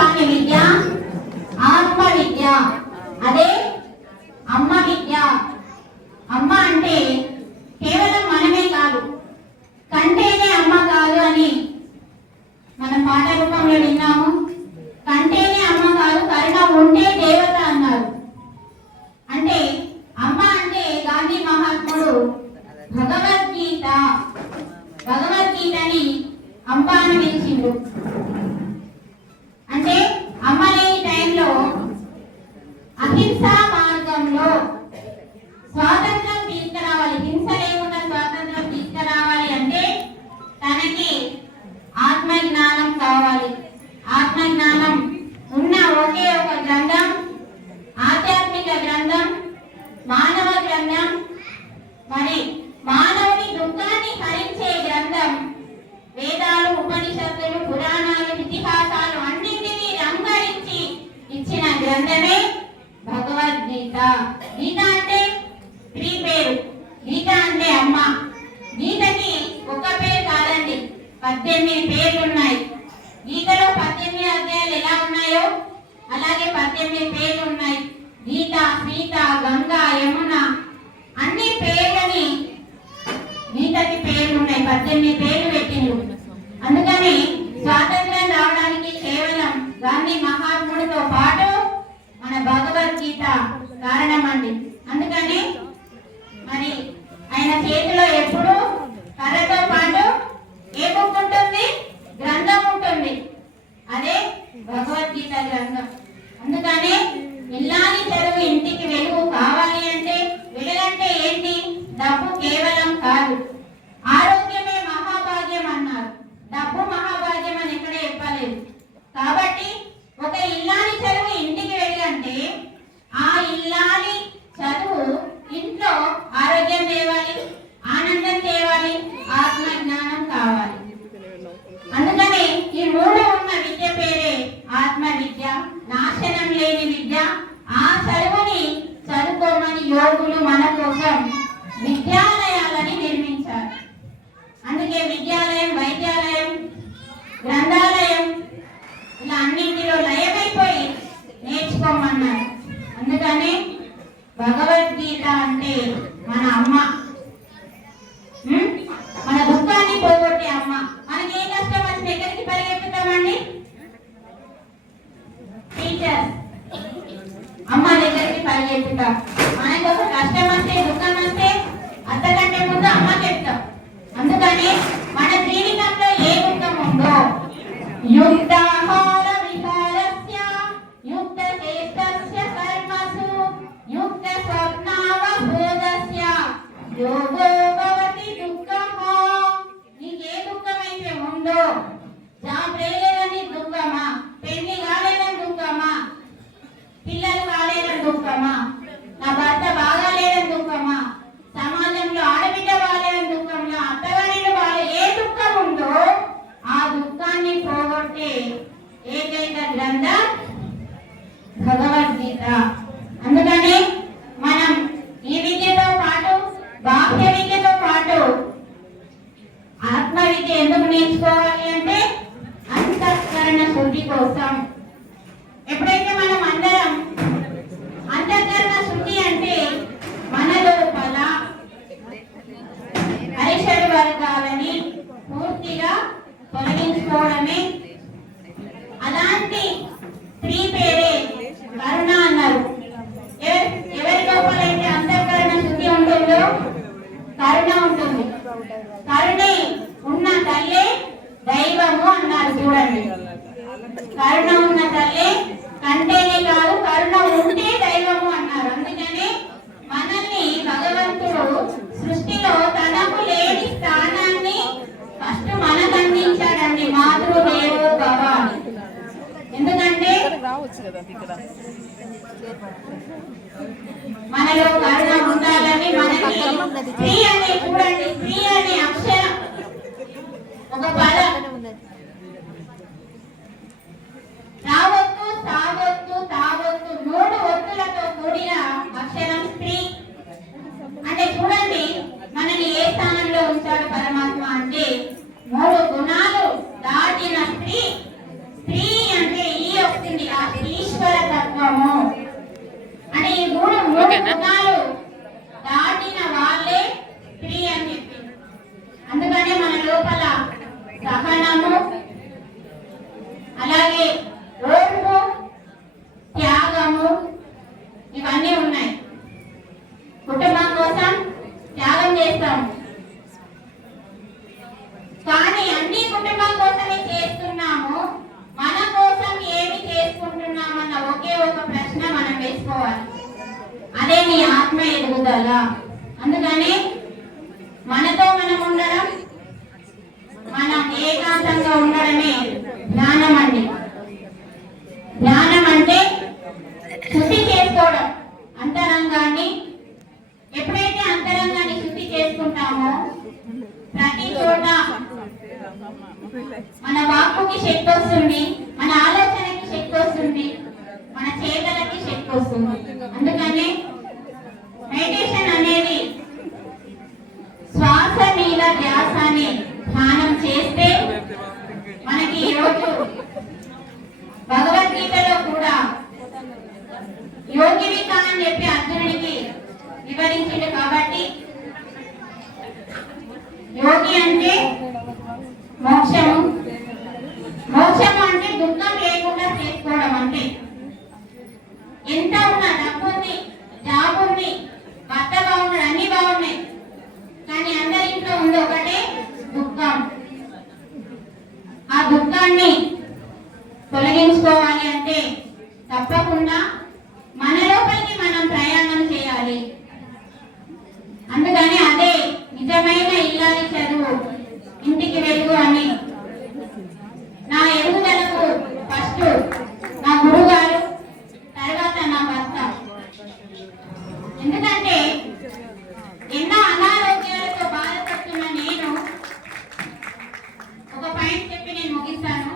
కాని విద్య ఆత్మ విద్య, అదే అమ్మ విద్య. అమ్మ అంటే కేవలం మనమే కాదు, కంటేనే అమ్మ కాదు అని మనం పాట రూపంలో విన్నాము. కంటేనే అమ్మ కాదు, కరుణ ఉంటే దేవత అన్నారు. అంటే అమ్మ అంటే గాంధీ మహాత్ముడు భగవద్గీతని అమ్మ అని పిలిచిండు. అంటే అమ్మ లేని టైంలో అహింసా మార్గంలో స్వాతంత్రం తీసుకురావాలి, హింస లేకుండా స్వాతంత్రం తీసుకురావాలి అంటే తనకి ఆత్మజ్ఞానం కావాలి. ఆత్మజ్ఞానం ఉన్న ఒకే ఒక గ్రంథం, ఆధ్యాత్మిక గ్రంథం, మానవ గ్రంథం, మరి మానవుని దుఃఖాన్ని హరించే గ్రంథం. వేదాలు, ఉపనిషత్తులు, పురాణాలు, ఇతిహాసాలు అన్నింటినీ రంగరించి ఇచ్చిన గ్రంథమే భగవద్గీత. గీత అంటే స్త్రీ పేరు, గీత అంటే అమ్మ. గీతకి ఒక పేరు కాదండి, 18 పేర్లు ఉన్నాయి. గీతలో 18 అధ్యాయాలు ఎలా ఉన్నాయో అలాగే 18 పేర్లు ఉన్నాయి. గీత, సీత, గంగా, యమున అన్ని పేర్లని గీతకి పేర్లు ఉన్నాయి. 18 పేర్లు పెట్టిండు. అందుకని స్వాతంత్రం రావడానికి కేవలం గాంధీ మహాత్ముడితో పాటు మన భగవద్గీత కారణం అండి. అందుకని మరి ఆయన చేతిలో ఎప్పుడు కర్రతో పాటు ఏ బుక్ ఉంటుంది? గ్రంథం ఉంటుంది, అదే భగవద్గీత గ్రంథం. అందుకనే ఇల్లాలి చెరువు ఇంటికి వెలుగు కావాలి అంటే, వెలుగంటే ఏంటి? డబ్బు కేవలం కాదు, ఆరోగ్యమే మహాభాగ్యం అన్నారు. డబ్బు మహాభాగ్యం అని ఎక్కడ చెప్పలేదు. కాబట్టి ఒక ఇల్లాలి చదువు ఇంటికి వెలుగంటే ఆ ఇల్లాలి చదువు ఇంట్లో ఆరోగ్యం తేవాలి, ఆనందం తేవాలి, ఆత్మ జ్ఞానం కావాలి. అందుకని ఈ మూడు ఉన్న విద్య పేరే ఆత్మ విద్య, నాశనం లేని విద్య. ఆ చదువుని చదువుకోమని యోగులు మన కోసం విద్యాలయాలని నిర్మించారు. అందుకే విద్యాలయం, వైద్యాలయం, గ్రంథాలయం ఇలా అన్నింటిలో లయమైపోయి నేర్చుకోమన్నారు. అందుకని భగవద్గీత అంటే మన అమ్మ, మన దుఃఖాన్ని పోగొట్టే అమ్మ. మనకి ఏ కష్టం వచ్చిన ఎక్కడికి పరిగెత్తుతామండి? టీచర్స్, అమ్మ దగ్గరికి పరిగెత్తుతాం. మనకి ఒక కష్టం వస్తే, దుఃఖం వస్తే అంతకంటే ముందు అమ్మ చెప్తాం. అందుకని మన జీవితంలో ఏ దుఃఖం ఉందో యుక్తాహార విహారస్య యుక్త చేష్టస్య కర్మసు యుక్త స్వప్నావబోధస్య యోగో భవతి దుఃఖః. నీకు ఏ దుఃఖమైతే ఉందో, జాబ్ లేదని దుఃఖమా, పెళ్లి కాలేదని దుఃఖమా, పిల్లలు కాలేదని దుఃఖమా, నా భర్త బాగాలేదని దుఃఖమా, సమాజంలో ఆడబిడ్డ బాగాలేదని దుఃఖంలో, అత్తగారిలో బాగా ఏ దుఃఖం ఉందో ఆ దుఃఖాన్ని పోగొట్టే ఏకైక గ్రంథం భగవద్గీత. అందుకని మనం ఈ విద్యతో పాటు, బాహ్య విద్యతో పాటు ఆత్మ విద్య ఎందుకు నేర్చుకోవాలి అంటే అంతఃకరణ శుద్ధి కోసం. ఎప్పుడైతే మనం అందరం అంతఃకరణ శుద్ధి అంటే మన లోపల అరిషడ్ వర్గాలని పూర్తిగా తొలగించుకోవడమే. అలాంటి స్త్రీ పేరే కరుణ అన్నారు. ఎవరి లోపలైతే అంతఃకరణ శుద్ధి ఉంటుందో కరుణ ఉంటుంది. కరుణే ఉన్న తల్లే దైవము అన్నారు. చూడండి, కరుణ ఉన్న తల్లే కంటేనే కాదు, కరుణ ఉంటే దైవము అన్నారు. అందుకనే మనల్ని భగవంతుడు సృష్టిలో తనకు లేని స్థానాన్ని ఫస్ట్ మనకు అందించాడండి. మాతృదేవో భవ. ఎందుకంటే మనలో కరుణ ఉండాలని, మనకి స్త్రీ అనే, చూడండి, స్త్రీ అనే అక్షరం ఒక పదం రావద్దు, సావద్దు, తావద్దు, 3 ఒత్తులతో కూడిన అక్షరం స్త్రీ. అంటే చూడండి మనని ఏ స్థానంలో ఉంచాడు పరమాత్మ అంటే 3 గుణాలు దాటిన స్త్రీ. స్త్రీ అంటే ఈ యొక్క అలాగే ఓర్పు, త్యాగము ఇవన్నీ ఉన్నాయి. కుటుంబం కోసం త్యాగం చేస్తాం, కానీ అన్ని కుటుంబం కోసమే చేస్తున్నాము, మన కోసం ఏమి చేసుకుంటున్నామన్న ఒకే ఒక ప్రశ్న మనం వేసుకోవాలి. అదే నీ ఆత్మ ఎదుగుదల. అందుకని మనతో మనం ఉండడం, మనం ఏకాంతంగా ఉండడమే జ్ఞానం అండి. జ్ఞానం అంటే శుద్ధి చేసుకోవడం అంతరంగాన్ని. ఎప్పుడైతే అంతరంగాన్ని శుద్ధి చేసుకుంటామో ప్రతి చోట మన వాక్కుకి శక్తి వస్తుంది, మన ఆలోచనకి శక్తి వస్తుంది, మన చేతలకి శక్తి వస్తుంది. అందుకనే మెడిటేషన్ అనేది శ్వాస మీద ధ్యాసని ధ్యానం చేస్తే మనకి ఈరోజు భగవద్గీతలో కూడా యోగివిక అని చెప్పి అర్జునుడికి వివరించింది. కాబట్టి యోగి అంటే మోక్షము, మోక్షము అంటే దుఃఖం లేకుండా చేసుకోవడం. అంటే ఎంత ఉన్నా, డబ్బు ఉంది, జాబ్ ఉంది, భర్త బాగున్నాడు, అన్ని బాగున్నాయి, కానీ అందరింట్లో ఉంది ఒకటే దుఃఖం. ఆ దుఃఖాన్ని తొలగించుకోవాలి అంటే తప్పకుండా మన లోపలికి మనం ప్రయాణం చేయాలి. అందుకని అదే నిజమైన ఇల్లాలి చదువు, ఇంటికి వెలుగు అని. నా ఎదుగుదలకు ఫస్ట్ నా గురువు గారు, తర్వాత నా భర్త. ఎందుకంటే ఎన్నో అనారోగ్యాలతో బాధపడుతున్న నేను, ఒక పాయింట్ చెప్పి నేను ముగిస్తాను.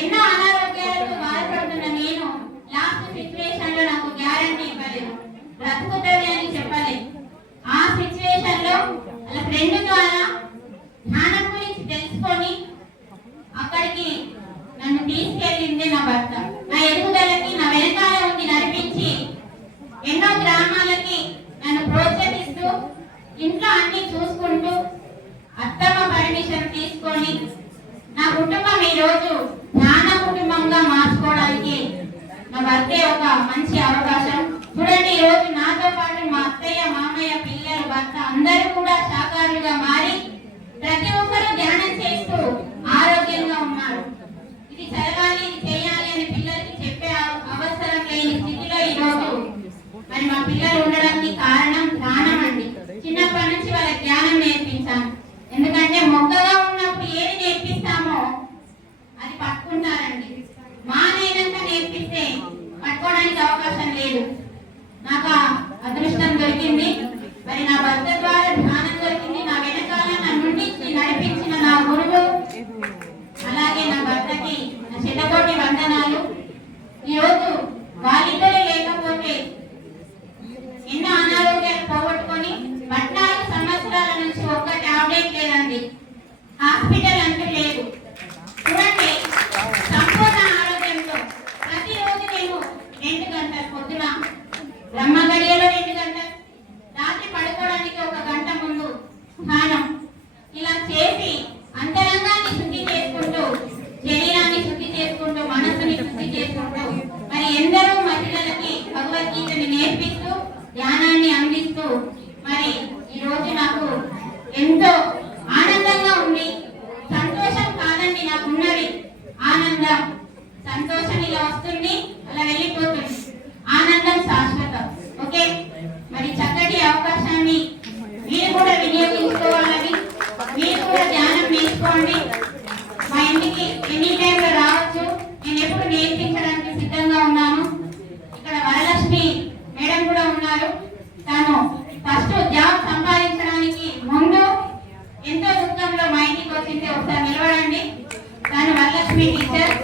ఎన్నో అనారోగ్యాలతో బాధపడుతున్న నేను లాస్ట్ సిచ్యువేషన్ లో నాకు గ్యారంటీ ఇవ్వలేదు, బ్రతుకుతుంది అని చెప్పలేదు. ఆ సిచ్యువేషన్ లో వాళ్ళ ఫ్రెండ్ ద్వారా ధ్యానం గురించి తెలుసుకొని అక్కడికి నన్ను తీసుకెళ్ళింది నా భర్త. నా ఎదుగుదలకి నా వెనకాల ఉండి నడిపించి ఎన్నో గ్రామాలకి నన్ను ప్రోత్సహిస్తూ, ఇంట్లో అన్ని చూసుకుంటూ, అత్తమ్మ పర్మిషన్ తీసుకొని నా కుటుంబం ఈ రోజు జ్ఞాన కుటుంబంగా మార్చుకోవడానికి నా భర్తే ఒక మంచి అవకాశం. చూడండి, ఈ రోజు నాతో పాటు మా అత్తయ్య, మామయ్య, పిల్లలు, భర్త అందరూ కూడా శాకాహారులుగా మారి ప్రతి ఒక్కరూ ధ్యానం చేస్తూ ఆరోగ్యంగా ఉన్నారు. ఇది చదవాలి, ఇది చేయాలి అని పిల్లలకి చెప్పే అవసరం లేని స్థితిలో ఈ రోజు మరి మా పిల్లలు ఉండడానికి కారణం ధ్యానం అండి. చిన్నప్పటి నుంచి వాళ్ళకి ధ్యానం నేర్పించాను. ఎందుకంటే మొక్కగా ఉన్నప్పుడు ఏది నేర్పిస్తామో అది పట్టుకుంటారండి. మానైనాక నేర్పిస్తే పట్టుకోవడానికి అవకాశం లేదు. నాకు అదృష్టం దొరికింది, మరి నా భర్త ద్వారా ధ్యానం దొరికింది. నా వెనకాల నా నుండి నడిపించిన నా గురువు, అలాగే నా భర్తకి నా శతకోటి వందనాలు. ఈరోజు వాళ్ళిద్దరూ లేకపోతే ఎన్నో అనారోగ్యాలు పోగొట్టుకొని 14 సంవత్సరాల నుంచి ఒక్క టాబ్లెట్ లేదండి, హాస్పిటల్ అంటూ లేదు. చూడండి, సంపూర్ణ ఆరోగ్యంతో ప్రతిరోజు నేను 2 గంటలు, పొద్దున బ్రహ్మ గడియలో 2 గంటలు, రాత్రి పడుకోవడానికి 1 గంట ముందు ధ్యానం, ఇలా చేసి అంతరంగాన్ని శుద్ధి చేసుకుంటూ, శరీరాన్ని శుద్ధి చేసుకుంటూ, మనసుని శుద్ధి చేసుకుంటూ, మరి ఎందరో మహిళలకి భగవద్గీతని నేర్పిస్తూ, ధ్యానాన్ని అందిస్తూ, మరి ఈ రోజు నాకు ఎంతో ఆనందంగా ఉంది. సంతోషం కాదండి నాకున్నది, ఆనందం. సంతోషం ఇలా వస్తుంది, అలా వెళ్ళిపోతుంది. ఆనందం శాశ్వతం. ఓకే, మరి చక్కటి అవకాశాన్ని మీరు కూడా వినియోగించుకోవాలని, మీరు కూడా ధ్యానం నేర్చుకోండి. మా ఇంటికి ఎనీ టైంలో రావచ్చు, నేను ఎప్పుడు నేర్పించడానికి సిద్ధంగా ఉన్నాను. ఇక్కడ వరలక్ష్మి మేడం కూడా ఉన్నారు. తాను ఫస్ట్ జాబ్ సంపాదించడానికి ముందు ఎంతో దుఃఖంలో మా ఇంటికి వచ్చింది. ఒకసారి నిలబడండి. తాను వరలక్ష్మి టీచర్.